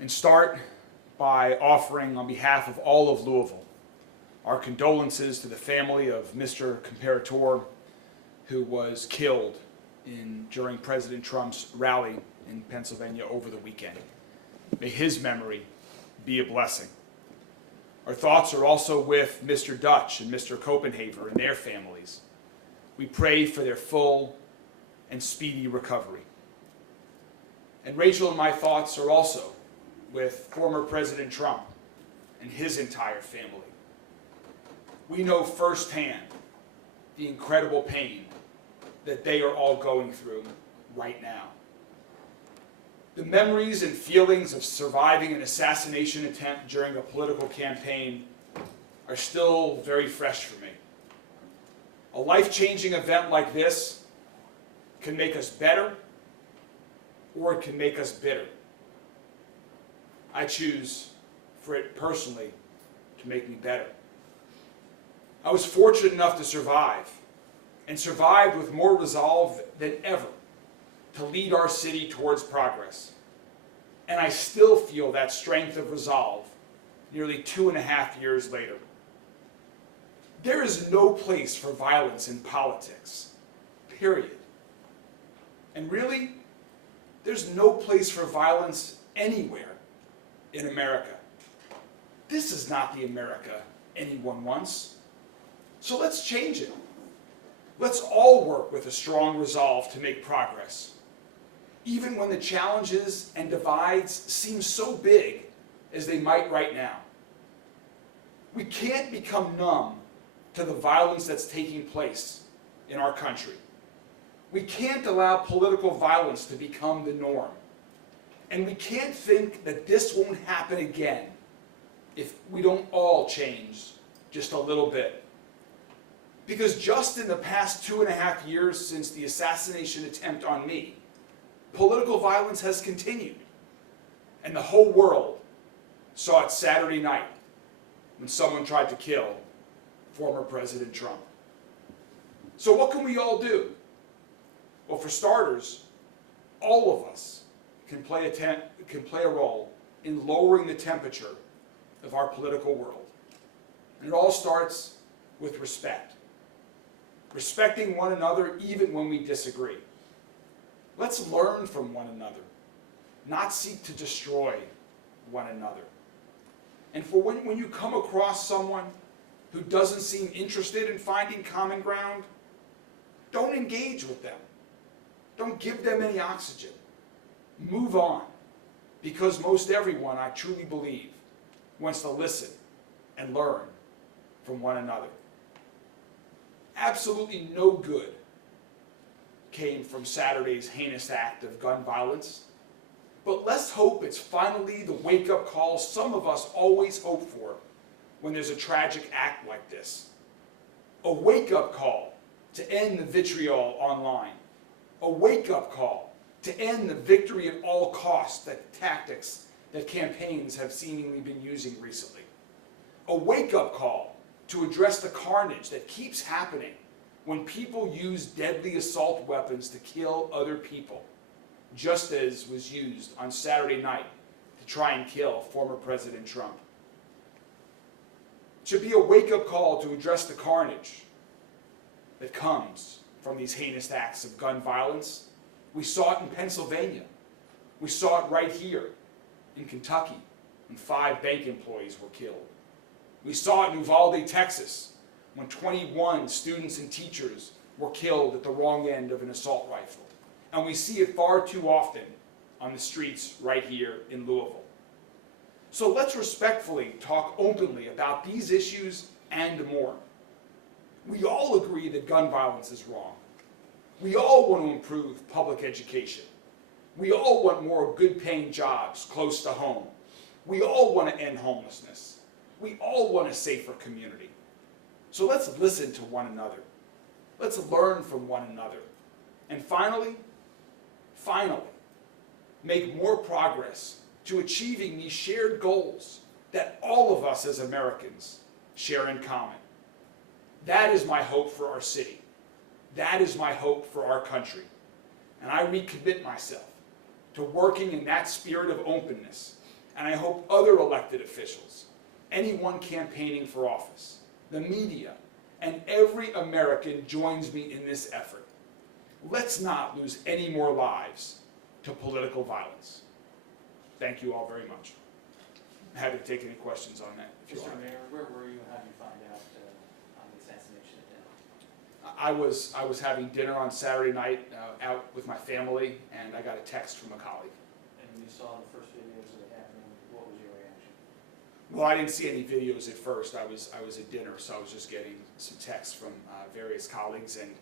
and start by offering, on behalf of all of Louisville, our condolences to the family of Mr. Comparator, who was killed during President Trump's rally in Pennsylvania over the weekend. May his memory be a blessing. Our thoughts are also with Mr. Dutch and Mr. Copenhaver and their families. We pray for their full and speedy recovery. And Rachel and my thoughts are also with former President Trump and his entire family. We know firsthand the incredible pain that they are all going through right now. The memories and feelings of surviving an assassination attempt during a political campaign are still very fresh for me. A life-changing event like this can make us better, or it can make us bitter. I choose for it personally to make me better. I was fortunate enough to survive, and survived with more resolve than ever to lead our city towards progress. And I still feel that strength of resolve nearly 2.5 years later. There is no place for violence in politics, period. And really, there's no place for violence anywhere in America. This is not the America anyone wants. So let's change it. Let's all work with a strong resolve to make progress, even when the challenges and divides seem so big as they might right now. We can't become numb to the violence that's taking place in our country. We can't allow political violence to become the norm. And we can't think that this won't happen again if we don't all change just a little bit. Because just in the past 2.5 years since the assassination attempt on me, political violence has continued. And the whole world saw it Saturday night when someone tried to kill former President Trump. So what can we all do? Well, for starters, all of us can play a role in lowering the temperature of our political world. And it all starts with respect. Respecting one another even when we disagree. Let's learn from one another, not seek to destroy one another. And for when you come across someone who doesn't seem interested in finding common ground, don't engage with them. Don't give them any oxygen. Move on, because most everyone, I truly believe, wants to listen and learn from one another. Absolutely no good came from Saturday's heinous act of gun violence, but let's hope it's finally the wake-up call some of us always hope for when there's a tragic act like this. A wake-up call to end the vitriol online. A wake-up call to end the victory at all costs tactics that campaigns have seemingly been using recently. A wake-up call to address the carnage that keeps happening when people use deadly assault weapons to kill other people, just as was used on Saturday night to try and kill former President Trump. It should be a wake-up call to address the carnage that comes from these heinous acts of gun violence. We saw it in Pennsylvania. We saw it right here in Kentucky when 5 bank employees were killed. We saw it in Uvalde, Texas, when 21 students and teachers were killed at the wrong end of an assault rifle. And we see it far too often on the streets right here in Louisville. So let's respectfully talk openly about these issues and more. We all agree that gun violence is wrong. We all want to improve public education. We all want more good-paying jobs close to home. We all want to end homelessness. We all want a safer community. So let's listen to one another. Let's learn from one another. And finally, make more progress to achieving these shared goals that all of us as Americans share in common. That is my hope for our city. That is my hope for our country. And I recommit myself to working in that spirit of openness and I hope other elected officials, anyone campaigning for office, the media, and every American joins me in this effort. Let's not lose any more lives to political violence. Thank you all very much. I'm happy to take any questions on that. If you Mr. want. Mayor, where were you and how did you find out on the assassination attempt? I was having dinner on Saturday night out with my family, and I got a text from a colleague. And when you saw the first videos of it happening, what was your reaction? Well, I didn't see any videos at first. I was at dinner, so I was just getting some texts from various colleagues, and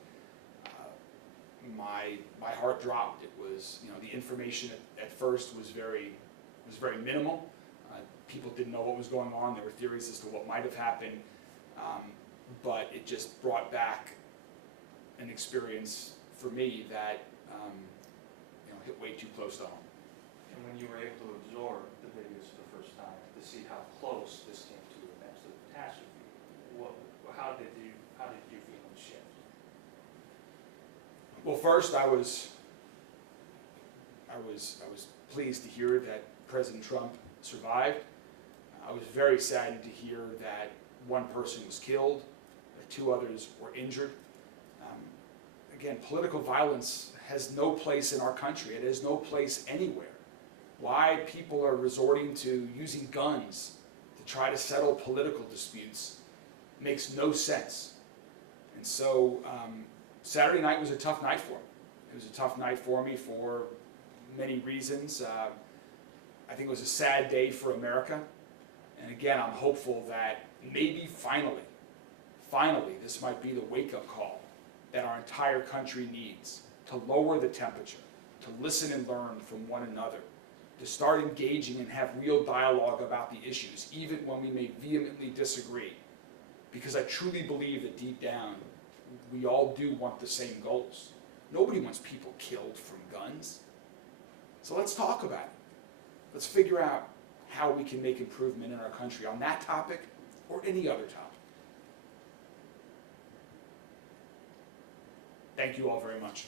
my heart dropped. It was, you know, the information at first was very minimal. People didn't know what was going on. There were theories as to what might have happened, but it just brought back an experience for me that you know, hit way too close to home. And when you were able to absorb the videos for the first time to see how close this came to an absolute catastrophe, how did your feelings shift? Well, first I was pleased to hear that President Trump survived. I was very saddened to hear that one person was killed, that 2 others were injured. Again, political violence has no place in our country. It has no place anywhere. Why people are resorting to using guns to try to settle political disputes makes no sense. And so Saturday night was a tough night for me. It was a tough night for me for many reasons. I think it was a sad day for America. And again, I'm hopeful that maybe finally, this might be the wake-up call that our entire country needs to lower the temperature, to listen and learn from one another, to start engaging and have real dialogue about the issues, even when we may vehemently disagree. Because I truly believe that deep down, we all do want the same goals. Nobody wants people killed from guns. So let's talk about it. Let's figure out how we can make improvement in our country on that topic or any other topic. Thank you all very much.